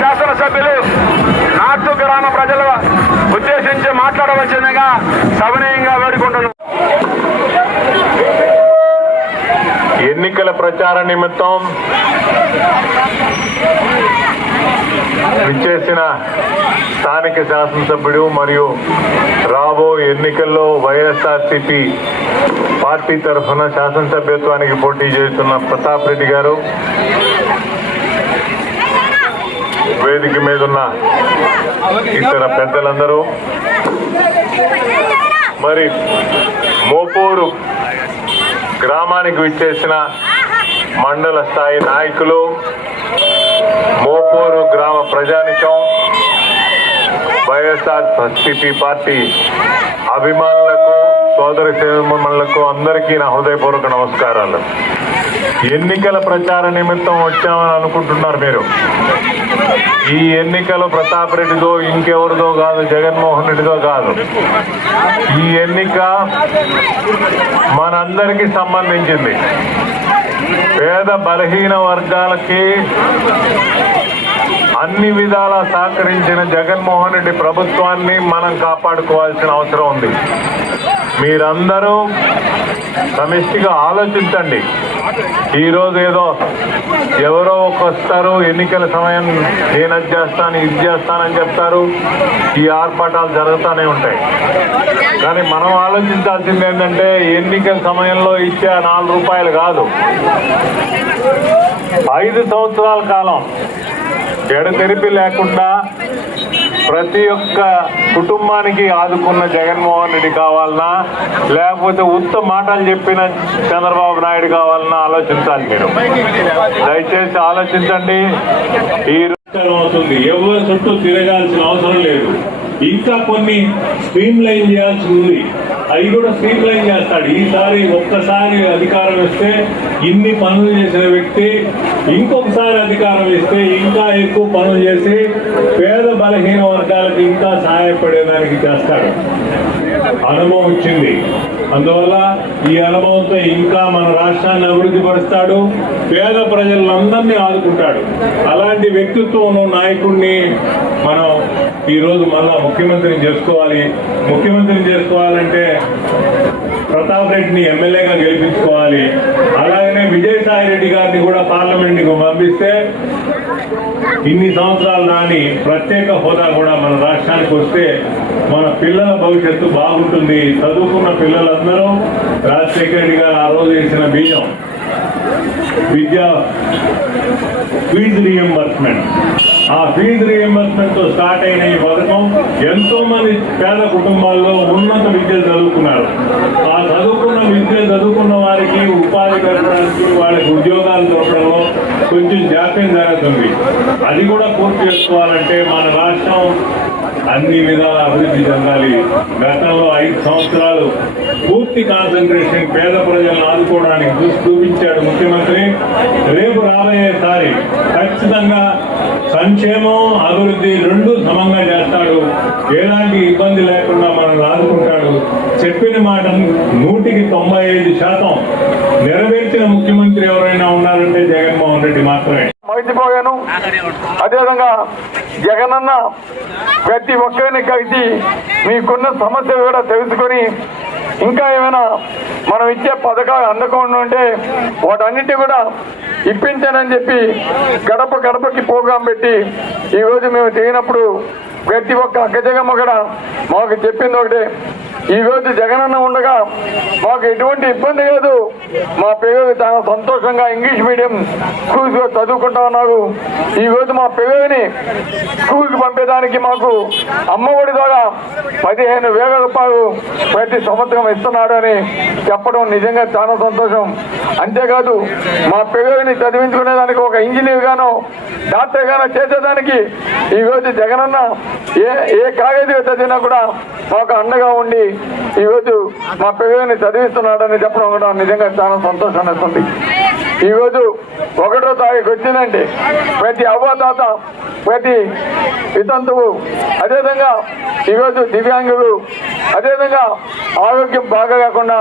శాసనసభ్యులు నాటు గ్రామ ప్రజలు ఉద్దేశించి మాట్లాడవలసిందిగా సవనీయంగా వేడుకుంటున్నాం. ఎన్నికల ప్రచార నిమిత్తం విచ్చేసిన స్థానిక శాసనసభ్యుడు మరియు రాబో ఎన్నికల్లో వైఎస్ఆర్సిపి పార్టీ తరఫున శాసనసభ్యత్వానికి పోటీ చేస్తున్న ప్రతాప్ రెడ్డి గారు వేదిక మీద ఉన్న ఇతర పెద్దలందరూ మరి మోపూరు గ్రామానికి విచ్చేసిన మండల స్థాయి నాయకులు మోపూరు గ్రామ ప్రజానికం వైఎస్ఆర్ సిపి పార్టీ అభిమానులకు సోదరి సేవమణులకు అందరికీ నా హృదయపూర్వక నమస్కారాలు. ఎన్నికల ప్రచార నిమిత్తం వచ్చామని అనుకుంటున్నారు మీరు. ఈ ఎన్నికలు ప్రతాప్ రెడ్డిదో ఇంకెవరిదో కాదు జగన్మోహన్ రెడ్డిదో కాదు. ఈ ఎన్నిక మనందరికీ సంబంధించింది. పేద బలహీన వర్గాలకి అన్ని విధాలా సహకరించిన జగన్మోహన్ రెడ్డి ప్రభుత్వాన్ని మనం కాపాడుకోవాల్సిన అవసరం ఉంది. మీరందరూ సమిష్టిగా ఆలోచించండి. ఈరోజు ఏదో ఎవరో ఒక వస్తారు ఎన్నికల సమయం నేను అది చేస్తాను ఇది చేస్తానని చెప్తారు. ఈ ఆర్పాటాలు జరుగుతూనే ఉంటాయి. కానీ మనం ఆలోచించాల్సింది ఏంటంటే ఎన్నికల సమయంలో ఇచ్చే నాలుగు రూపాయలు కాదు. ఐదు సంవత్సరాల కాలం ఎడతెరిపి లేకుండా ప్రతి ఒక్క కుటుంబానికి ఆదుకున్న జగన్మోహన్ రెడ్డి కావాలన్నా లేకపోతే ఉత్త మాటలు చెప్పిన చంద్రబాబు నాయుడు కావాలన్నా ఆలోచించాలి మీరు. దయచేసి ఆలోచించండి. ఈ అవుతుంది. ఎవరి చుట్టూ తిరగాల్సిన అవసరం లేదు. ఇంకా కొన్ని స్ట్రీమ్ లైన్ చేయాల్సి ఉంది. అవి కూడా స్ట్రీమ్ లైన్ చేస్తాడు. ఈసారి ఒక్కసారి అధికారం ఇస్తే ఇన్ని పనులు చేసిన వ్యక్తి ఇంకొకసారి అధికారం ఇస్తే ఇంకా ఎక్కువ పనులు చేసి పేద బలహీన వర్గాలకు ఇంకా సహాయపడేదానికి చేస్తాడు. అనుభవం ఇచ్చింది. అందువల్ల ఈ అనుభవంతో ఇంకా మన రాష్ట్రాన్ని అభివృద్ధి పరుస్తాడు. పేద ప్రజలందరినీ ఆదుకుంటాడు. అలాంటి వ్యక్తిత్వం నాయకుడిని మనం ఈరోజు మళ్ళా ముఖ్యమంత్రిని చేసుకోవాలి. ముఖ్యమంత్రిని చేసుకోవాలంటే ప్రతాప్ రెడ్డిని ఎమ్మెల్యేగా గెలిపించుకోవాలి. అలాగనే విజయసాయి రెడ్డి గారిని కూడా పార్లమెంట్కి పంపిస్తే ఇన్ని సంవత్సరాలు రాని ప్రత్యేక హోదా కూడా మన రాష్ట్రానికి వస్తే మన పిల్లల భవిష్యత్తు బాగుంటుంది. చదువుకున్న పిల్లలందరూ రాజశేఖర రెడ్డి గారు ఆ రోజు వేసిన బీజం. విద్యా ఫీజు రియంబర్స్మెంట్ ఆ ఫీజు రియంబర్స్మెంట్తో స్టార్ట్ అయిన ఈ పథకం ఎంతో మంది పేద కుటుంబాల్లో ఉన్నత విద్యలు చదువుకున్నారు. ఆ చదువుకున్న విద్య చదువుకున్న వారికి ఉపాధి కలగడానికి వాళ్ళకి ఉద్యోగాలు దొరకడంలో కొంచెం జాప్యం జరుగుతుంది. అది కూడా పూర్తి చేసుకోవాలంటే మన రాష్ట్రం అన్ని విధాల అభివృద్ధి చెందాలి. గతంలో ఐదు సంవత్సరాలు పూర్తి కాన్సన్ట్రేషన్ పేద ప్రజలను ఆదుకోవడానికి చూపించాడు ముఖ్యమంత్రి. రేపు రాబోయేసారి ఖచ్చితంగా సంక్షేమం అభివృద్ధి రెండు సమంగా చేస్తాడు. ఎలాంటి ఇబ్బంది లేకుండా మనల్ని ఆదుకుంటాడు. చెప్పిన మాట నూటికి తొంభై ఐదు శాతం నెరవేర్చిన ముఖ్యమంత్రి ఎవరైనా ఉన్నారంటే జగన్మోహన్ రెడ్డి మాత్రమే. అదేవిధంగా జగనన్న ప్రతి ఒక్కరిని కలిసి మీకున్న సమస్యలు కూడా తెలుసుకొని ఇంకా ఏమైనా మనం ఇచ్చే పథకాలు అందకుండా ఉంటే వాటన్నిటి కూడా ఇప్పించానని చెప్పి గడప గడపకి ప్రోగ్రాం పెట్టి ఈరోజు మేము తిరిగినప్పుడు ప్రతి ఒక్క అక్కజగమ్మ కూడా మాకు చెప్పింది ఒకటే. ఈ జగనన్న ఉండగా మాకు ఎటువంటి ఇబ్బంది లేదు. మా పిల్లలు చాలా సంతోషంగా ఇంగ్లీష్ మీడియం స్కూల్స్ చదువుకుంటా ఉన్నారు. ఈ మా పిల్లల్ని స్కూల్కి పంపేదానికి మాకు అమ్మఒడి ద్వారా పదిహేను వేల రూపాయలు ప్రతి సంవత్సరం ఇస్తున్నాడు అని చెప్పడం నిజంగా చాలా సంతోషం. అంతేకాదు మా పిల్లల్ని చదివించుకునేదానికి ఒక ఇంజనీర్ గానో డాక్టర్ గానో చేసేదానికి ఈ జగనన్న ఏ ఏ కాలేజీలో చదివినా కూడా మాకు అండగా ఉండి ఈరోజు మా పిల్లల్ని చదివిస్తున్నాడని చెప్పడం కూడా నిజంగా చాలా సంతోషాన్ని ఇస్తుంది. ఈరోజు ఒకటో తారీఖు వచ్చిందంటే ప్రతి అవ్వదాత ప్రతి వితంతువు అదేవిధంగా ఈరోజు దివ్యాంగులు అదేవిధంగా ఆరోగ్యం బాగా కాకుండా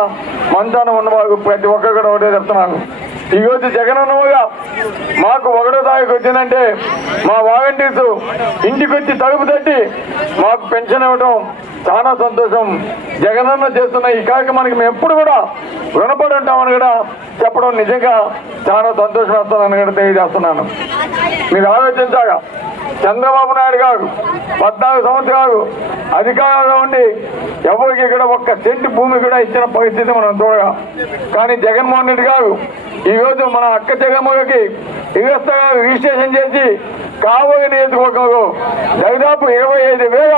మంచానం ఉన్నవారు ప్రతి ఒక్కరు కూడా ఒకటే చెప్తున్నాను ఈ రోజు జగనన్నగా మాకు ఒకటో తారీఖు వచ్చిందంటే మా వాలంటీర్స్ ఇంటికి వచ్చి తలుపు తట్టి మాకు పెన్షన్ ఇవ్వడం చాలా సంతోషం. జగనన్న చేస్తున్న ఈ కార్యక్రమానికి మేము ఎప్పుడు కూడా రుణపడి ఉంటామని కూడా చెప్పడం నిజంగా చాలా సంతోషం వస్తుందని కూడా తెలియజేస్తున్నాను. మీరు ఆలోచించాక చంద్రబాబు నాయుడు గారు పద్నాలుగు సంవత్సరాలు అధికారంలో ఉండి ఎవరికి ఇక్కడ ఒక్క సెంటు భూమి కూడా ఇచ్చిన పరిస్థితి మనం చూడగా కానీ జగన్మోహన్ రెడ్డి గారు ఈరోజు మన అక్క జగన్మోహన్కి ఇవస్తగా రిజిస్ట్రేషన్ చేసి కాబోయే నియోజకవర్గంలో దాదాపు ఇరవై ఐదు వేల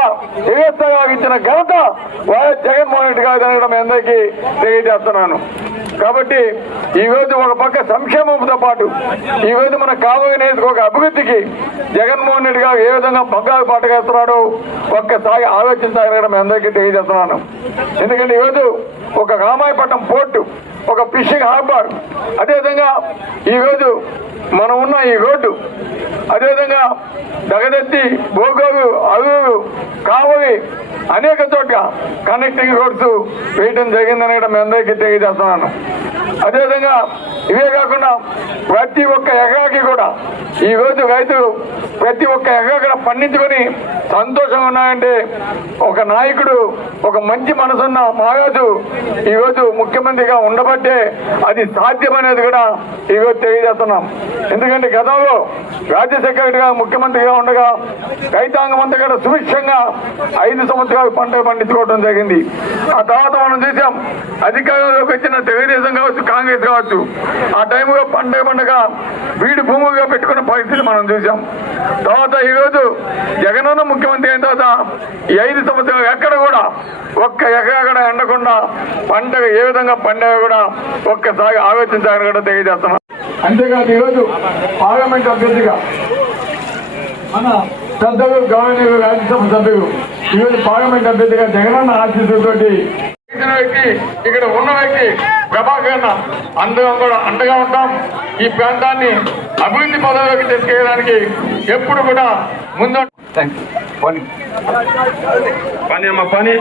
ఇవస్తగా ఇచ్చిన ఘనత వైఎస్ జగన్మోహన్ రెడ్డి గారు అనడం మీ అందరికీ తెలియజేస్తున్నాను. కాబట్టి ఈ రోజు ఒక పక్క సంక్షేమంతో పాటు ఈ రోజు మన కాబోయే నియోజకవర్గ అభివృద్ధికి జగన్మోహన్ రెడ్డి గారు ఏ విధంగా బంగారు పాట వేస్తున్నాడో ఒక్కసారి ఆలోచించాలని మీ అందరికీ తెలియజేస్తున్నాను. ఎందుకంటే ఈరోజు ఒక రామాయపట్నం పోర్టు ఒక ఫిషింగ్ హార్బర్ అదేవిధంగా ఈరోజు మనం ఉన్న ఈ రోడ్డు అదేవిధంగా దగదత్తి బోగోగు అరూరు కావలి అనేక చోట్ల కనెక్టింగ్ రోడ్స్ వేయడం జరిగిందని కూడా మీ అందరికీ తెలియజేస్తున్నాను. అదేవిధంగా ఇవే కాకుండా ప్రతి ఒక్క ఎకరాకి కూడా ఈ రోజు రైతులు ప్రతి ఒక్క ఎకరా పండించుకొని సంతోషంగా ఉన్నాయంటే ఒక నాయకుడు ఒక మంచి మనసున్న మహారాజు ఈ రోజు ముఖ్యమంత్రిగా ఉండబట్టే అది సాధ్యమనేది కూడా ఈ రోజు తెలియజేస్తున్నాం. ఎందుకంటే గతంలో రాజ్య రెడ్డి ముఖ్యమంత్రిగా ఉండగా రైతాంగం అంతా కూడా సుభిక్షంగా ఐదు సంవత్సరాలు పంట పండించుకోవడం జరిగింది. ఆ తర్వాత మనం చూసాం అధికారంలోకి వచ్చిన తెలుగుదేశం కావచ్చు కాంగ్రెస్ కావచ్చు ఆ టైంలో పండగ పండగ వీడి భూములుగా పెట్టుకున్న పరిస్థితి మనం చూసాం. తర్వాత ఈరోజు జగనన్న ముఖ్యమంత్రి అయిన తర్వాత ఈ ఐదు సంవత్సరాలు ఎక్కడ కూడా ఒక్క ఎకరా కూడా ఎండకుండా పండగ ఏ విధంగా పండగ కూడా ఒక్కసారి ఆలోచించాలని కూడా తెలియజేస్తున్నాం. అంతేకాదు ఈరోజు పార్లమెంట్ అభ్యర్థిగా మన పెద్దలు గవర్నర్ రాజ్యసభ సభ్యులు ఈరోజు పార్లమెంట్ అభ్యర్థిగా జగనన్న ఆశీస్సులతోటి వ్యక్తి ఇక్కడ ఉన్న వ్యక్తి ప్రభాకర్ అందరం కూడా అండగా ఉంటాం. ఈ ప్రాంతాన్ని అభివృద్ధి పదవిలోకి తీసుకెళ్ళడానికి ఎప్పుడు కూడా ముందు పని అమ్మ పని.